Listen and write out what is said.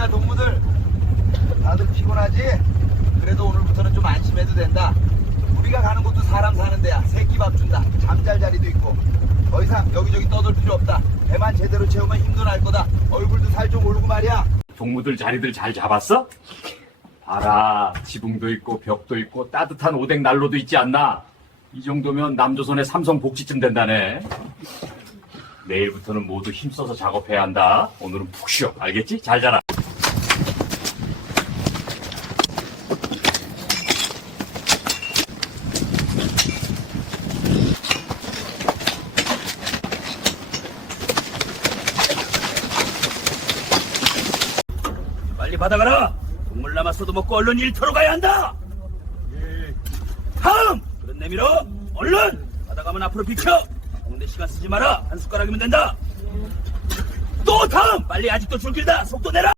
동무들이야 동무들 다들 피곤하지? 그래도 오늘부터는 좀 안심해도 된다 우리가 가는 곳도 사람 사는 데야 새끼 밥 준다 잠잘 자리도 있고 더 이상 여기저기 떠들 필요 없다 배만 제대로 채우면 힘도 날 거다 얼굴도 살 좀 오르고 말이야 동무들 자리들 잘 잡았어? 봐라 지붕도 있고 벽도 있고 따뜻한 오뎅 난로도 있지 않나? 이 정도면 남조선의 삼성 복지쯤 된다네. 내일부터는 모두 힘써서 작업해야 한다. 오늘은 푹 쉬어. 알겠지? 잘 자라. 빨리 받아가라. 국물 남았어도 먹고 얼른 일터로 가야 한다. 다음. 그런 내밀어. 얼른. 받아가면 앞으로 비켜. 먹는데 시간 쓰지 마라. 한 숟가락이면 된다. 또 다음. 빨리 아직도 줄 길다. 속도 내라.